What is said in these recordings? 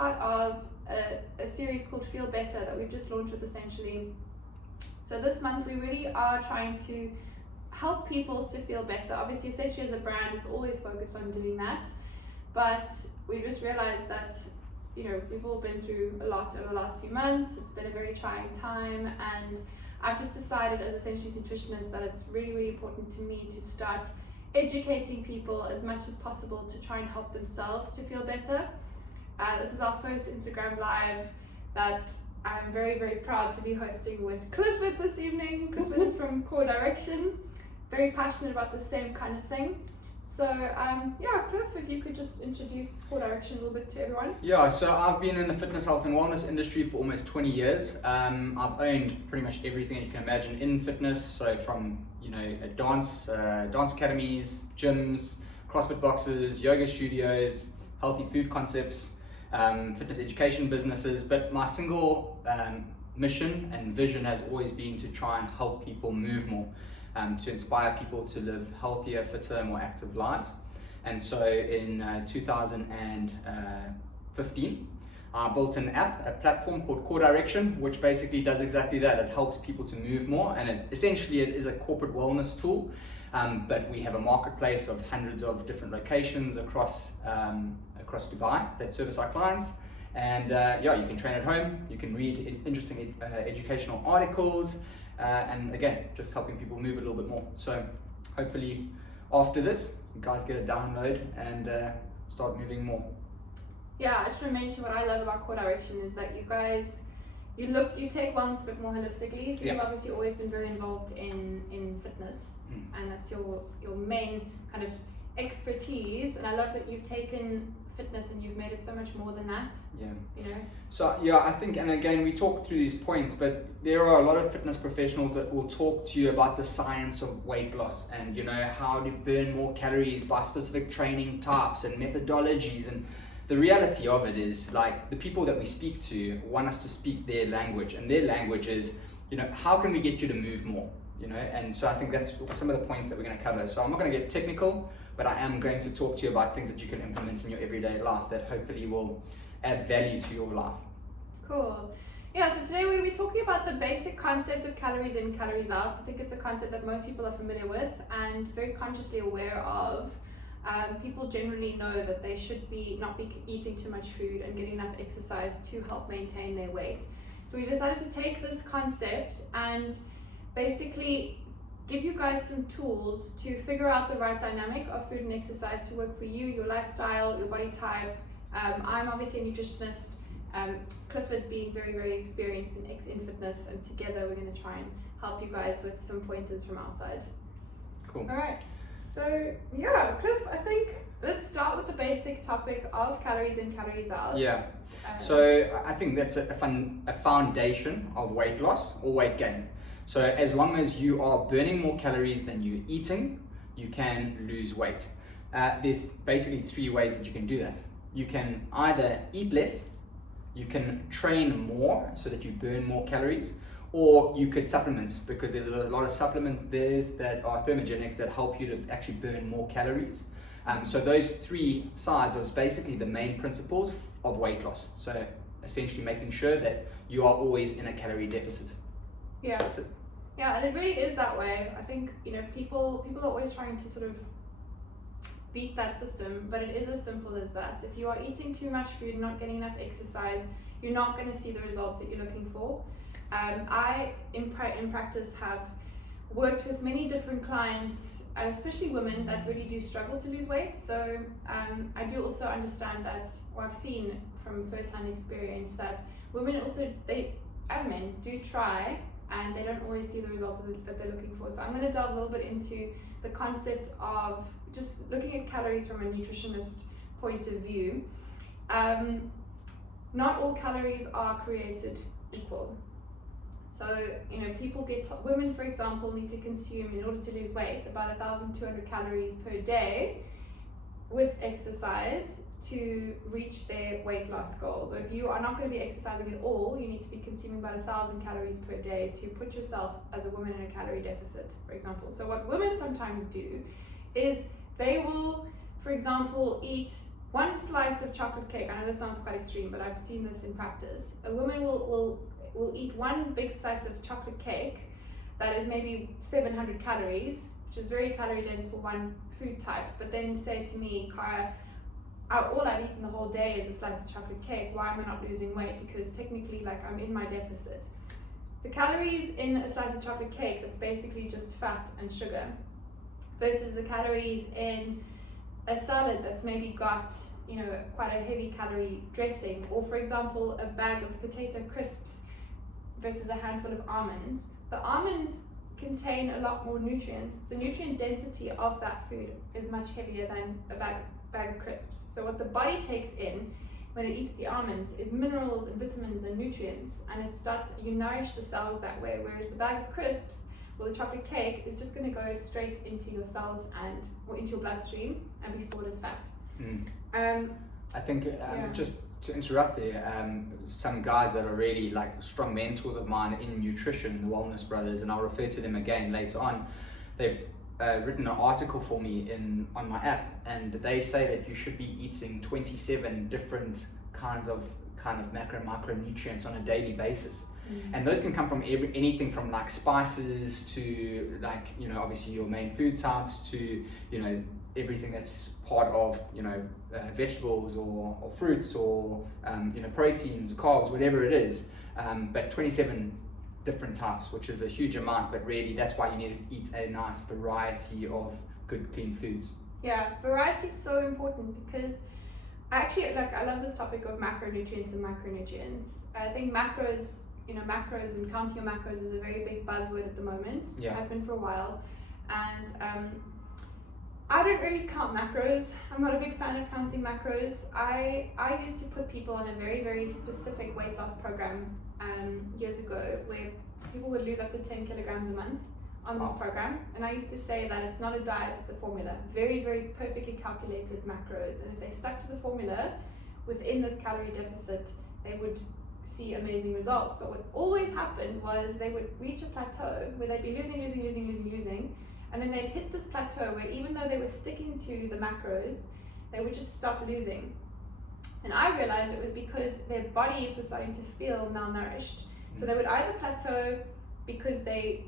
part of a series called Feel Better that we've just launched with Essentially. So this month we really are trying to help people to feel better. Obviously, Essentially as a brand is always focused on doing that, but we just realized that we've all been through a lot over the last few months. It's been a very trying time, and I've just decided as Essentially nutritionist that it's really, really important to me to start educating people as much as possible to try and help themselves to feel better. This is our first Instagram Live that I'm very, very proud to be hosting with Clifford this evening. Clifford is from Core Direction, very passionate about the same kind of thing. So Cliff, if you could just introduce Core Direction a little bit to everyone. Yeah, so I've been in the fitness, health and wellness industry for almost 20 years. I've owned pretty much everything that you can imagine in fitness. So from dance academies, gyms, CrossFit boxes, yoga studios, healthy food concepts, fitness education businesses. But my single mission and vision has always been to try and help people move more. To inspire people to live healthier, fitter, more active lives. And so in 2015, I built an app, a platform called Core Direction, which basically does exactly that. It helps people to move more, and it is a corporate wellness tool, but we have a marketplace of hundreds of different locations across Dubai that service our clients. And you can train at home, you can read interesting educational articles, and again, just helping people move a little bit more. So hopefully after this, you guys get a download and start moving more. Yeah, I just want to mention what I love about Core Direction is that you guys, you take wellness a bit more holistically. So you've obviously always been very involved in fitness, and that's your main kind of expertise. And I love that you've taken fitness and you've made it so much more than that. So I think, and again, we talk through these points, but there are a lot of fitness professionals that will talk to you about the science of weight loss and how to burn more calories by specific training types and methodologies. And the reality of it is, like, the people that we speak to want us to speak their language, and their language is how can we get you to move more, and so I think that's some of the points that we're going to cover. So I'm not going to get technical, but I am going to talk to you about things that you can implement in your everyday life that hopefully will add value to your life. Cool. Yeah, so today we're going to be talking about the basic concept of calories in, calories out. I think it's a concept that most people are familiar with and very consciously aware of. People generally know that they should not be eating too much food and getting enough exercise to help maintain their weight. So we decided to take this concept and basically give you guys some tools to figure out the right dynamic of food and exercise to work for you, your lifestyle, your body type. I'm obviously a nutritionist, Clifford being very, very experienced in fitness, and together we're going to try and help you guys with some pointers from our side. Cool. All right. So Cliff, I think let's start with the basic topic of calories in, calories out. Yeah. So I think that's a foundation of weight loss or weight gain. So as long as you are burning more calories than you're eating, you can lose weight. There's basically three ways that you can do that. You can either eat less, you can train more so that you burn more calories, or you could supplement, because there's a lot of supplements that are thermogenics that help you to actually burn more calories. So those three sides are basically the main principles of weight loss. So essentially making sure that you are always in a calorie deficit. Yeah. That's it. Yeah, and it really is that way. I think people are always trying to sort of beat that system, but it is as simple as that. If you are eating too much food, not getting enough exercise, you're not going to see the results that you're looking for. I, in practice, have worked with many different clients, especially women that really do struggle to lose weight. So I do also understand that, or I've seen from first-hand experience, that women also, and men do try, and they don't always see the results that they're looking for. So I'm going to delve a little bit into the concept of just looking at calories from a nutritionist point of view. Not all calories are created equal. So, women, for example, need to consume, in order to lose weight, about 1,200 calories per day with exercise to reach their weight loss goals. Or if you are not going to be exercising at all, you need to be consuming about 1,000 calories per day to put yourself as a woman in a calorie deficit, for example. So what women sometimes do is they will, for example, eat one slice of chocolate cake, I know this sounds quite extreme, but I've seen this in practice. A woman will eat one big slice of chocolate cake that is maybe 700 calories, which is very calorie dense for one food type, but then say to me, Cara, all I've eaten the whole day is a slice of chocolate cake. Why am I not losing weight? Because technically, like, I'm in my deficit. The calories in a slice of chocolate cake, that's basically just fat and sugar, versus the calories in a salad that's maybe got, you know, quite a heavy calorie dressing, or for example, a bag of potato crisps versus a handful of almonds. The almonds contain a lot more nutrients. The nutrient density of that food is much heavier than a bag of crisps. So what the body takes in when it eats the almonds is minerals and vitamins and nutrients, and you nourish the cells that way, whereas the bag of crisps or the chocolate cake is just going to go straight into your cells or into your bloodstream and be stored as fat. I think just to interrupt there, some guys that are really like strong mentors of mine in nutrition, the Wellness Brothers, and I'll refer to them again later on, they've written an article for me on my app, and they say that you should be eating 27 different kind of macro and micronutrients on a daily basis. And those can come from anything from like spices to, like, you know, obviously your main food types, to, you know, everything that's part of, you know, vegetables or fruits or you know, proteins, carbs, whatever it is, but 27 different types, which is a huge amount, but really that's why you need to eat a nice variety of good clean foods. Yeah, variety is so important, because I love this topic of macronutrients and micronutrients. I think macros and counting your macros is a very big buzzword at the moment. Yeah. It has been for a while, and I don't really count macros. I'm not a big fan of counting macros. I used to put people on a very, very specific weight loss program years ago, where people would lose up to 10 kilograms a month on this program, and I used to say that it's not a diet, it's a formula. Very, very perfectly calculated macros, and if they stuck to the formula within this calorie deficit, they would see amazing results. But what always happened was they would reach a plateau where they'd be losing, and then they'd hit this plateau where even though they were sticking to the macros, they would just stop losing. And I realized it was because their bodies were starting to feel malnourished. So they would either plateau because they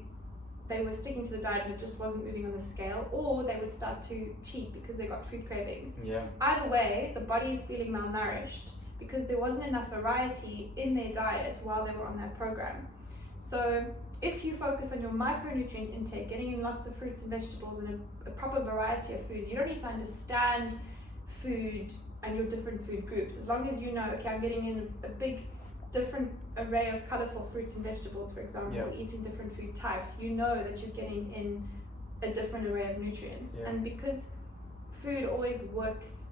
were sticking to the diet and it just wasn't moving on the scale, or they would start to cheat because they got food cravings. Yeah. Either way, the body is feeling malnourished because there wasn't enough variety in their diet while they were on that program. So if you focus on your micronutrient intake, getting in lots of fruits and vegetables and a proper variety of foods, you don't need to understand food and your different food groups. As long as you know, okay, I'm getting in a big different array of colorful fruits and vegetables, for example, eating different food types, you know that you're getting in a different array of nutrients. And because food always works,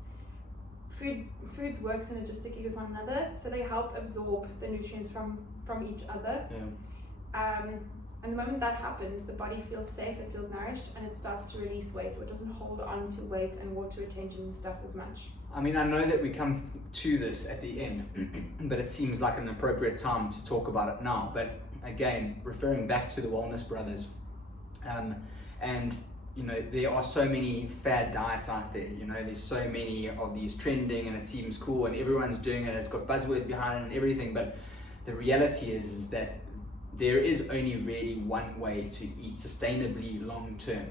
foods work synergistically with one another, so they help absorb the nutrients from each other. And the moment that happens, the body feels safe, it feels nourished, and it starts to release weight, or it doesn't hold on to weight and water retention and stuff as much. I mean, I know that we come to this at the end, but it seems like an appropriate time to talk about it now. But again, referring back to the Wellness Brothers, and you know, there are so many fad diets out there. You know, there's so many of these trending, and it seems cool, and everyone's doing it. It's got buzzwords behind it and everything. But the reality is that there is only really one way to eat sustainably long term.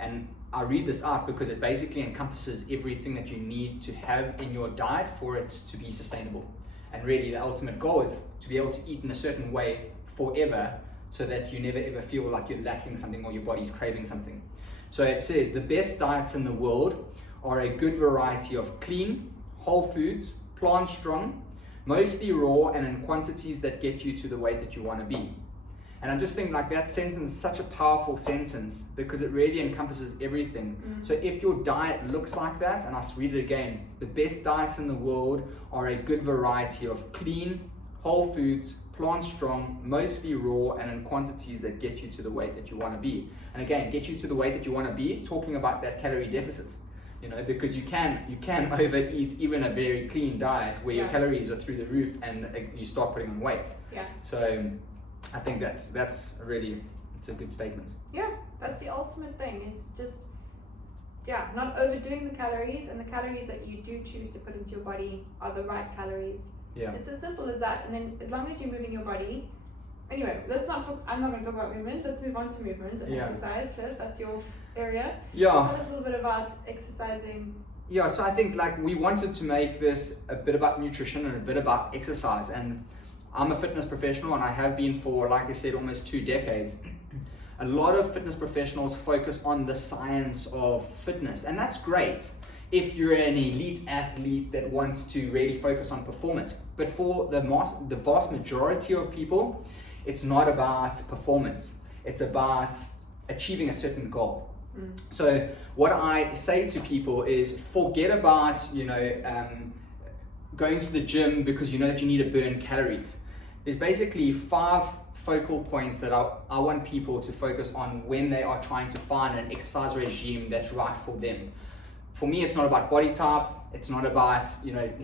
And I read this out because it basically encompasses everything that you need to have in your diet for it to be sustainable. And really the ultimate goal is to be able to eat in a certain way forever, so that you never ever feel like you're lacking something or your body's craving something. So it says the best diets in the world are a good variety of clean, whole foods, plant strong, mostly raw, and in quantities that get you to the weight that you want to be. And I just think like that sentence is such a powerful sentence because it really encompasses everything. So if your diet looks like that, and I'll read it again, the best diets in the world are a good variety of clean, whole foods, plant strong, mostly raw, and in quantities that get you to the weight that you want to be. And again, get you to the weight that you want to be, talking about that calorie deficit. You know, because you can overeat even a very clean diet where your calories are through the roof and you start putting on weight. So I think that's really, it's a good statement. Yeah, that's the ultimate thing, is just not overdoing the calories, and the calories that you do choose to put into your body are the right calories. Yeah. It's as simple as that. And then as long as you're moving your body. Anyway, I'm not going to talk about movement. Let's move on to movement and exercise. Cliff, that's your area. Yeah. Tell us a little bit about exercising. Yeah, so I think like we wanted to make this a bit about nutrition and a bit about exercise, and I'm a fitness professional and I have been for, like I said, almost 2 decades. A lot of fitness professionals focus on the science of fitness, and that's great if you're an elite athlete that wants to really focus on performance. But for the vast majority of people, it's not about performance. It's about achieving a certain goal. So what I say to people is forget about, going to the gym because you know that you need to burn calories. There's basically 5 focal points that I want people to focus on when they are trying to find an exercise regime that's right for them. For me, it's not about body type. It's not about,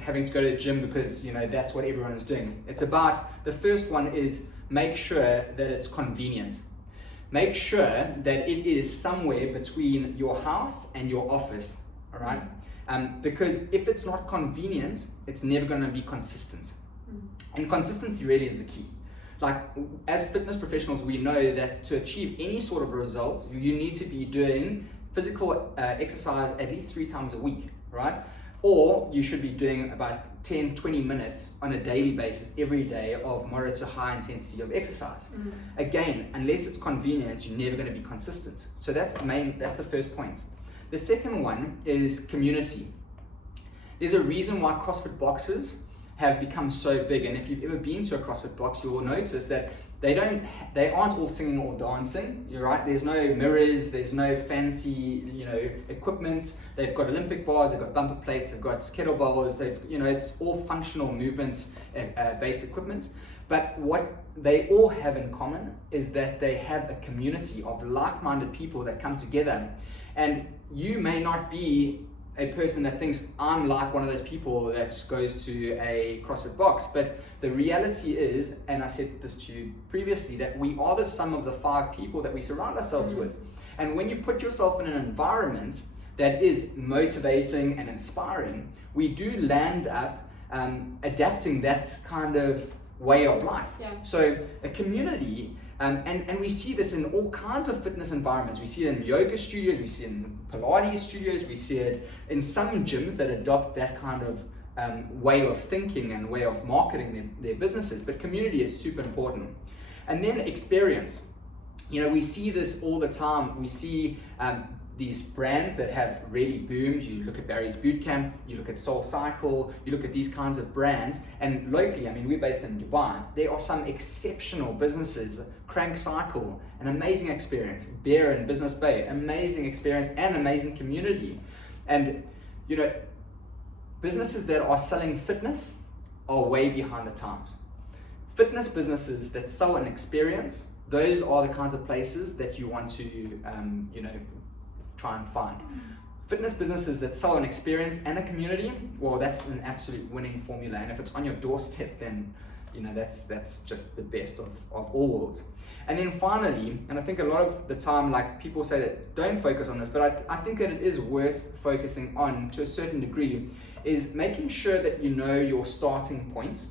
having to go to the gym because, that's what everyone is doing. It's about, the first one is make sure that it's convenient. Make sure that it is somewhere between your house and your office, all right? Because if it's not convenient, it's never going to be consistent. And consistency really is the key. Like, as fitness professionals, we know that to achieve any sort of results, you need to be doing physical exercise at least 3 times a week, right? Or you should be doing about 10, 20 minutes on a daily basis every day of moderate to high intensity of exercise. Again, unless it's convenient, you're never going to be consistent. So that's the first point. The second one is community. There's a reason why CrossFit boxes have become so big, and if you've ever been to a CrossFit box, you will notice that they aren't all singing or dancing, you're right? There's no mirrors, there's no fancy, equipment. They've got Olympic bars, they've got bumper plates, they've got kettlebells, it's all functional movement based equipment. But what they all have in common is that they have a community of like-minded people that come together. And you may not be a person that thinks I'm like one of those people that goes to a CrossFit box, but the reality is, and I said this to you previously, that we are the sum of the 5 people that we surround ourselves with. And when you put yourself in an environment that is motivating and inspiring, we do land up adapting that kind of way of life. So a community, and we see this in all kinds of fitness environments. We see it in yoga studios, we see it in Pilates studios, we see it in some gyms that adopt that kind of way of thinking and way of marketing their businesses. But community is super important. And then experience. We see this all the time. We see these brands that have really boomed. You look at Barry's Bootcamp, you look at Soul Cycle, you look at these kinds of brands. And locally, we're based in Dubai, there are some exceptional businesses. Crank Cycle, an amazing experience. Bear in Business Bay, amazing experience and amazing community. And, businesses that are selling fitness are way behind the times. Fitness businesses that sell an experience, those are the kinds of places that you want to, try and find. Fitness businesses that sell an experience and a community, well, that's an absolute winning formula. And if it's on your doorstep, then that's just the best of all worlds. And then finally, and I think a lot of the time, like, people say that don't focus on this, but I think that it is worth focusing on to a certain degree, is making sure that you know your starting point,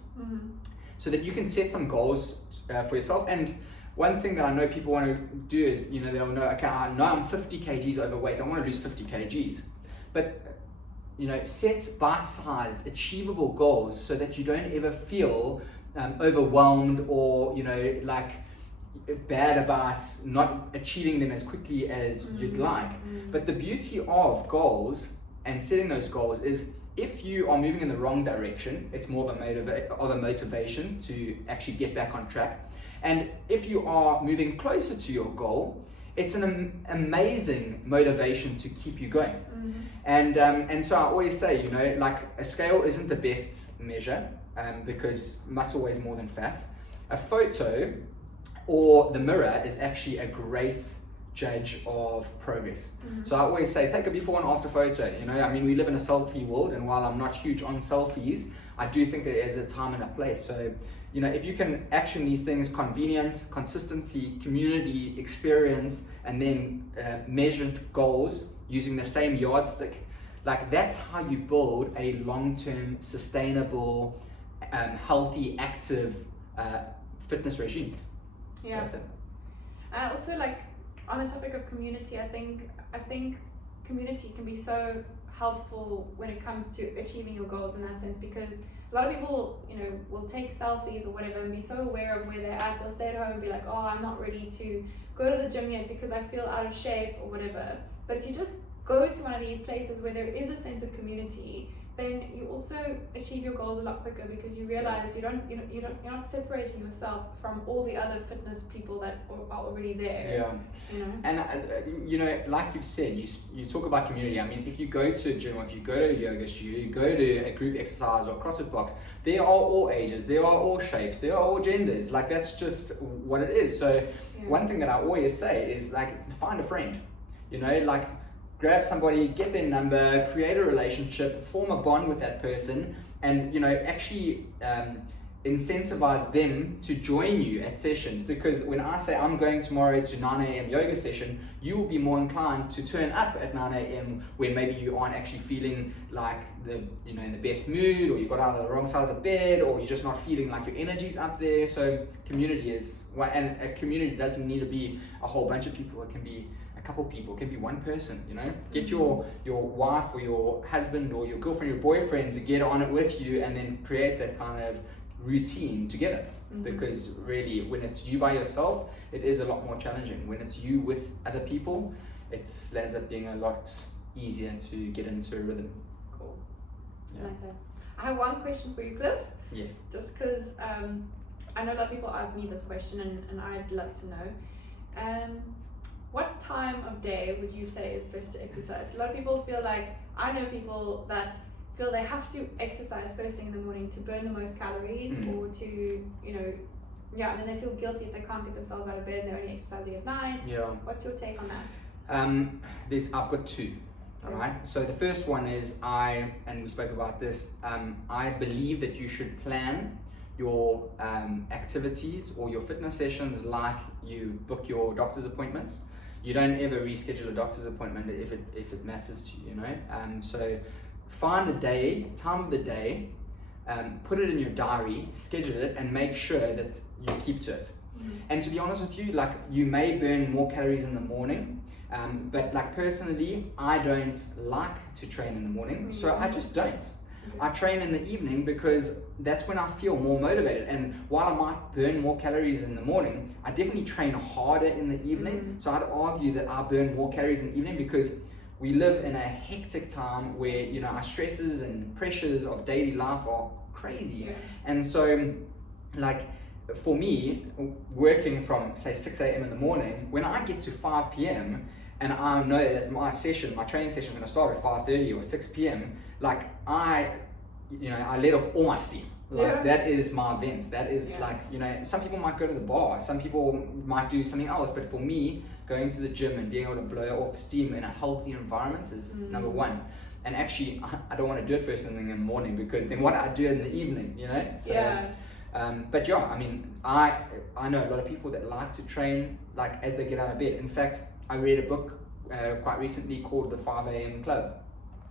so that you can set some goals for yourself. And one thing that I know people want to do is, they'll know, okay, I know I'm 50 kgs overweight, I want to lose 50 kgs. But, set bite-sized, achievable goals so that you don't ever feel overwhelmed or, bad about not achieving them as quickly as you'd like. But the beauty of goals and setting those goals is, if you are moving in the wrong direction, it's more of a motivation to actually get back on track. And if you are moving closer to your goal, it's an amazing motivation to keep you going. And so I always say, a scale isn't the best measure because muscle weighs more than fat. A photo or the mirror is actually a great judge of progress. So I always say, take a before and after photo. We live in a selfie world, and while I'm not huge on selfies, I do think there is a time and a place. So, if you can action these things: convenient, consistency, community, experience, and then measured goals, using the same yardstick. Like that's how you build a long-term, sustainable, healthy, active fitness regime. Yeah. That's it. Also, like on the topic of community, I think community can be so helpful when it comes to achieving your goals in that sense, because a lot of people, you know, will take selfies or whatever and be so aware of where they're at. They'll stay at home and be like, oh, I'm not ready to go to the gym yet because I feel out of shape or whatever. But if you just go to one of these places where there is a sense of community, then you also achieve your goals a lot quicker, because you realize you're not separating yourself from all the other fitness people that are already there. Yeah. You know? And you know, like you've said, you talk about community. I mean, if you go to a gym, or if you go to a yoga studio, you go to a group exercise or a CrossFit box, there are all ages, there are all shapes, there are all genders. Like that's just what it is. So one thing that I always say is like, find a friend. You know, like grab somebody, get their number, create a relationship, form a bond with that person, and you know, actually incentivize them to join you at sessions. Because when I say I'm going tomorrow to 9 a.m. yoga session, you will be more inclined to turn up at 9 a.m. when maybe you aren't actually feeling like in the best mood, or you got out of the wrong side of the bed, or you're just not feeling like your energy's up there. So community is and a community doesn't need to be a whole bunch of people. It can be a couple people, it can be one person, you know. Get your wife or your husband or your girlfriend, your boyfriend to get on it with you, and then create that kind of routine together. Because really, when it's you by yourself, it is a lot more challenging. When it's you with other people, it ends up being a lot easier to get into a rhythm. Cool. Yeah. I like that. I have one question for you, Cliff. Yes. Just because I know a lot of people ask me this question, and I'd love to know. What time of day would you say is best to exercise? A lot of people feel like, I know people that feel they have to exercise first thing in the morning to burn the most calories, or to, you know, and then they feel guilty if they can't get themselves out of bed and they're only exercising at night. Yeah. What's your take on that? I've got two. Alright. So the first one is and we spoke about this, I believe that you should plan your activities or your fitness sessions like you book your doctor's appointments. You don't ever reschedule a doctor's appointment if it matters to you, you know. So find a time of the day, put it in your diary, schedule it, and make sure that you keep to it. And to be honest with you, like, you may burn more calories in the morning, but like personally, I don't like to train in the morning, so I just don't. I train in the evening because that's when I feel more motivated. And while I might burn more calories in the morning, I definitely train harder in the evening. So I'd argue that I burn more calories in the evening because we live in a hectic time where, you know, our stresses and pressures of daily life are crazy. And so, like, for me, working from say 6 a.m. in the morning, when I get to 5 p.m. and I know that my training session is going to start at 5:30 or 6 p.m., like I let off all my steam. Like that is my event. That is like, you know, some people might go to the bar, some people might do something else, but for me, going to the gym and being able to blow off steam in a healthy environment is number one. And actually, I don't want to do it first thing in the morning, because then what I do in the evening, you know? So, but yeah, I mean, I know a lot of people that like to train like as they get out of bed. In fact, I read a book quite recently called The 5 a.m. Club.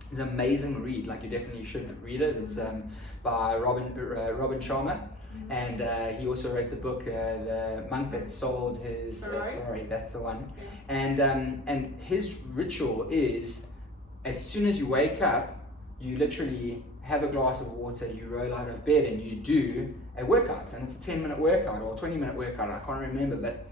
It's an amazing read. Like, you definitely should read it. It's by Robin Sharma, and he also wrote the book The Monk That Sold His Ferrari. That's the one. And his ritual is, as soon as you wake up, you literally have a glass of water, you roll out of bed, and you do a workout. And it's a 10-minute workout or a 20-minute workout. I can't remember, but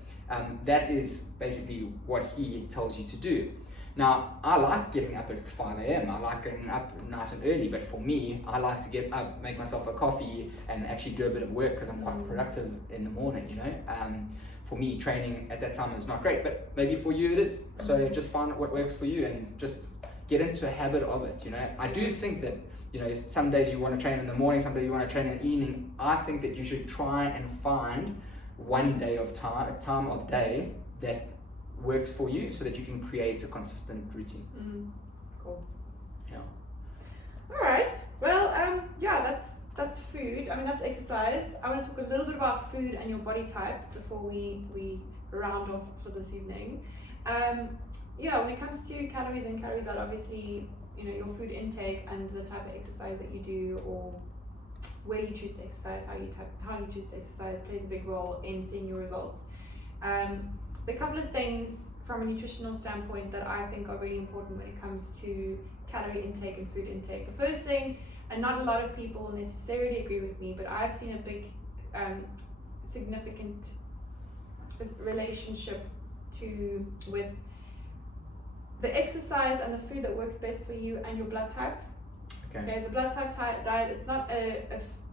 that is basically what he tells you to do. Now, I like getting up at 5 a.m. I like getting up nice and early, but for me, I like to get up, make myself a coffee, and actually do a bit of work because I'm quite productive in the morning, you know. For me, training at that time is not great, but maybe for you it is. So just find what works for you and just get into a habit of it, you know. I do think that, you know, some days you want to train in the morning, some days you want to train in the evening. I think that you should try and find one day of time of day that works for you, so that you can create a consistent routine. Cool. Yeah. All right. Well, that's food. I mean, that's exercise. I want to talk a little bit about food and your body type before we round off for this evening. Yeah, when it comes to calories in, calories out, obviously, your food intake and the type of exercise that you do, or where you choose to exercise, how you choose to exercise plays a big role in seeing your results. The couple of things from a nutritional standpoint that I think are really important when it comes to calorie intake and food intake. The first thing, and not a lot of people necessarily agree with me, but I've seen a big significant relationship with the exercise and the food that works best for you and your blood type. Okay, the blood type diet, it's not a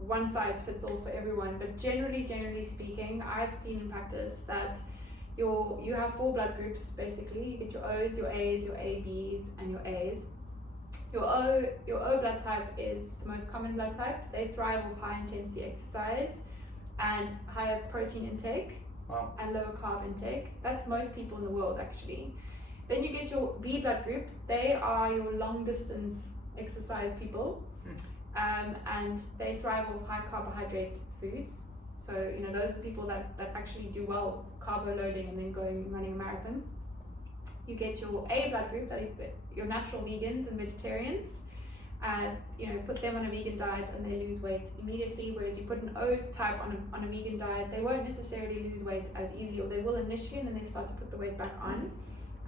one size fits all for everyone, but generally speaking, I've seen in practice that you have 4 blood groups basically. You get your O's, your A's, your ABs, and your A's. Your O blood type is the most common blood type. They thrive with high intensity exercise and higher protein intake. Wow. And lower carb intake. That's most people in the world actually. Then you get your B blood group. They are your long distance exercise people, and they thrive with high carbohydrate foods. So those are the people that actually do well carbo loading and then running a marathon. You get your A blood group, that is your natural vegans and vegetarians. Put them on a vegan diet and they lose weight immediately, whereas you put an O type on a vegan diet, they won't necessarily lose weight as easily, or they will initially, and then they start to put the weight back on.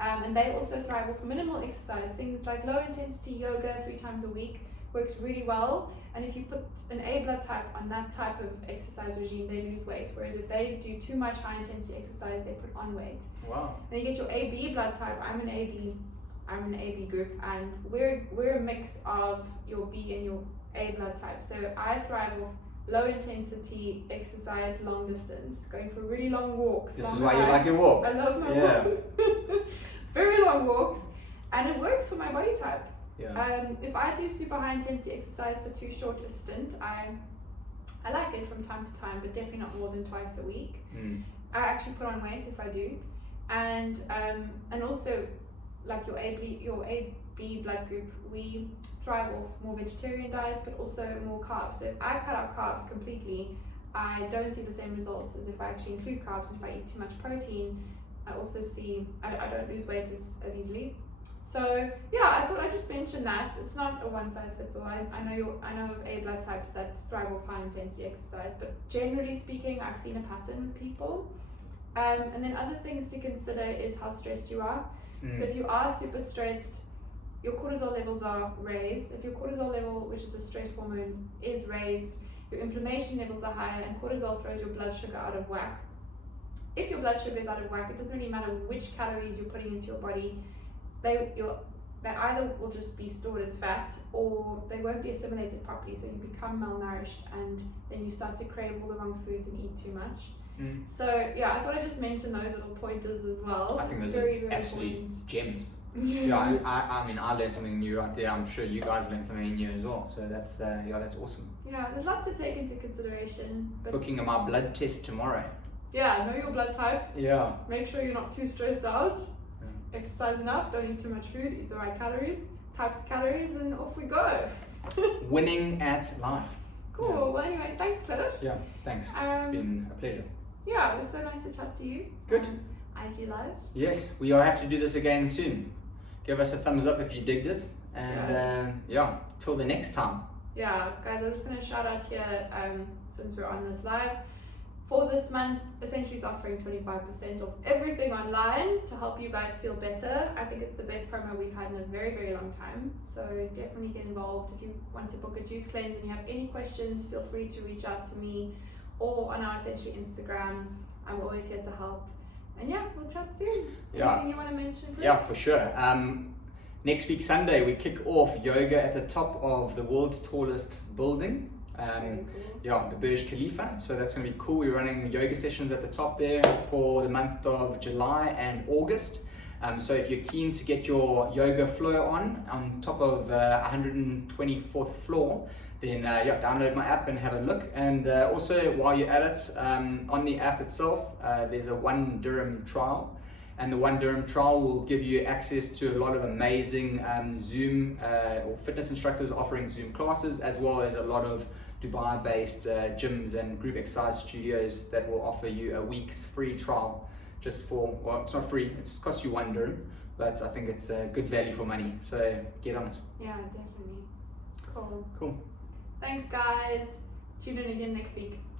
And they also thrive with minimal exercise. Things like low intensity yoga 3 times a week works really well. And if you put an A blood type on that type of exercise regime, they lose weight. Whereas if they do too much high intensity exercise, they put on weight. Wow. And you get your AB blood type. I'm an AB group, and we're a mix of your B and your A blood type. So I thrive with low intensity exercise, long distance, going for really long walks. This is why you like your walks. I love my walks. Very long walks, and it works for my body type. Yeah. If I do super high intensity exercise for too short a stint, I like it from time to time, but definitely not more than twice a week. I actually put on weight if I do, and also like your AB blood group, we thrive off more vegetarian diets, but also more carbs. So if I cut out carbs completely, I don't see the same results as if I actually include carbs. If I eat too much protein, I also see I don't lose weight as easily. So yeah, I thought I'd just mention that. It's not a one size fits all. I know of A blood types that thrive off high intensity exercise, but generally speaking, I've seen a pattern with people. And then other things to consider is how stressed you are. So if you are super stressed, your cortisol levels are raised. If your cortisol level, which is a stress hormone, is raised, your inflammation levels are higher, and cortisol throws your blood sugar out of whack. If your blood sugar is out of whack, it doesn't really matter which calories you're putting into your body. They either will just be stored as fat, or they won't be assimilated properly, so you become malnourished, and then you start to crave all the wrong foods and eat too much. So yeah, I thought I'd just mention those little pointers as well. I think it's those very, are very absolute important. gems. Yeah, I mean, I learned something new right there. I'm sure you guys learned something new as well. So that's that's awesome. Yeah, there's lots to take into consideration. But Booking my blood test tomorrow. yeah, know your blood type. Yeah. Make sure you're not too stressed out. Exercise enough. Don't eat too much food. Eat the right types of calories, and off we go. Winning at life. Cool. Yeah. Well, anyway, thanks, Cliff. Yeah, thanks. It's been a pleasure. Yeah, it was so nice to chat to you. Good. IG Live. Yes, we all have to do this again soon. Give us a thumbs up if you digged it. And till the next time. Yeah, guys, I'm just going to shout out here, since we're on this live. For this month, essentially is offering 25% off everything online to help you guys feel better. I think it's the best promo we've had in a very, very long time. So definitely get involved. If you want to book a juice cleanse and you have any questions, feel free to reach out to me or on our essentially Instagram. I'm always here to help. And yeah, we'll chat soon. Anything you want to mention, Chris? Yeah, for sure. Next week, Sunday, we kick off yoga at the top of the world's tallest building. Very cool. Yeah, the Burj Khalifa. So that's going to be cool. We're running yoga sessions at the top there for the month of July and August. So if you're keen to get your yoga flow on top of 124th floor, then download my app and have a look. And also, while you're at it, on the app itself, there's a 1 dirham trial. And the 1 dirham trial will give you access to a lot of amazing Zoom or fitness instructors offering Zoom classes, as well as a lot of Dubai-based gyms and group exercise studios that will offer you a week's free trial just for, well, it's not free, it's cost you $1, but I think it's a good value for money, so get on it. Yeah, definitely. Cool. Cool. Thanks, guys. Tune in again next week.